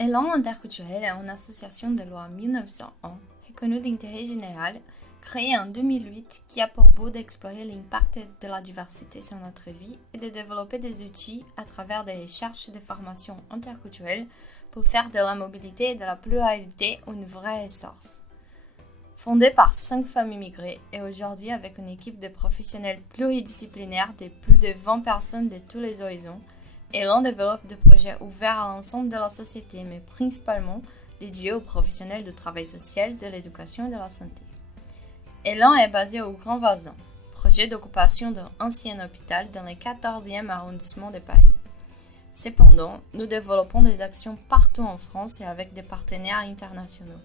Élan interculturel est une association de loi 1901, reconnue d'intérêt général, créée en 2008 qui a pour but d'explorer l'impact de la diversité sur notre vie et de développer des outils à travers des recherches et des formations interculturelles pour faire de la mobilité et de la pluralité une vraie ressource. Fondée par 5 femmes immigrées et aujourd'hui avec une équipe de professionnels pluridisciplinaires de plus de 20 personnes de tous les horizons, Élan développe des projets ouverts à l'ensemble de la société, mais principalement dédiés aux professionnels du travail social, de l'éducation et de la santé. Élan est basé au Grand Voisin, projet d'occupation d'un ancien hôpital dans le 14e arrondissement de Paris. Cependant, nous développons des actions partout en France et avec des partenaires internationaux,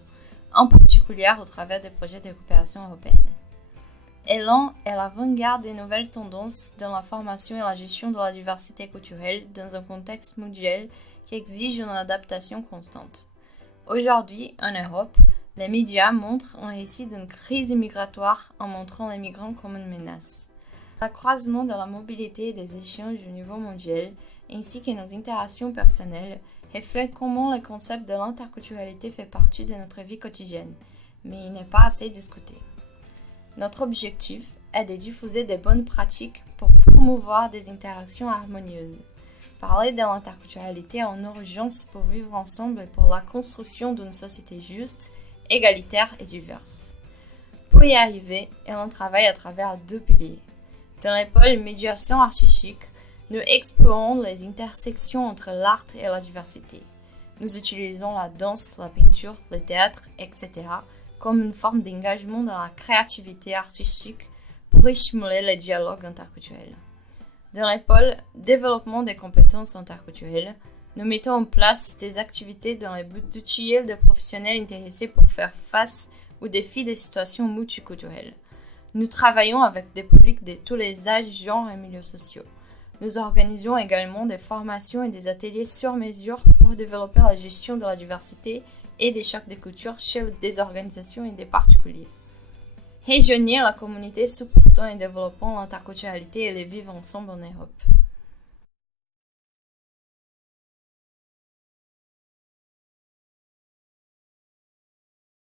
en particulier au travers des projets de coopération européenne. Élan est à l'avant-garde des nouvelles tendances dans la formation et la gestion de la diversité culturelle dans un contexte mondial qui exige une adaptation constante. Aujourd'hui, en Europe, les médias montrent un récit d'une crise migratoire en montrant les migrants comme une menace. L'accroissement de la mobilité et des échanges au niveau mondial, ainsi que nos interactions personnelles, reflètent comment le concept de l'interculturalité fait partie de notre vie quotidienne, mais il n'est pas assez discuté. Notre objectif est de diffuser des bonnes pratiques pour promouvoir des interactions harmonieuses. Parler de l'interculturalité est une urgence pour vivre ensemble et pour la construction d'une société juste, égalitaire et diverse. Pour y arriver, Élan travaille à travers 2 piliers. Dans le pôle médiation artistique, nous explorons les intersections entre l'art et la diversité. Nous utilisons la danse, la peinture, le théâtre, etc. comme une forme d'engagement dans la créativité artistique pour stimuler le dialogue interculturel. Dans le pôle développement des compétences interculturelles, nous mettons en place des activités dans le but d'outiller des professionnels intéressés pour faire face aux défis des situations multiculturelles. Nous travaillons avec des publics de tous les âges, genres et milieux sociaux. Nous organisons également des formations et des ateliers sur mesure pour développer la gestion de la diversité et des chocs de culture chez des organisations et des particuliers. Réunir la communauté supportant et développant l'interculturalité et le vivre ensemble en Europe.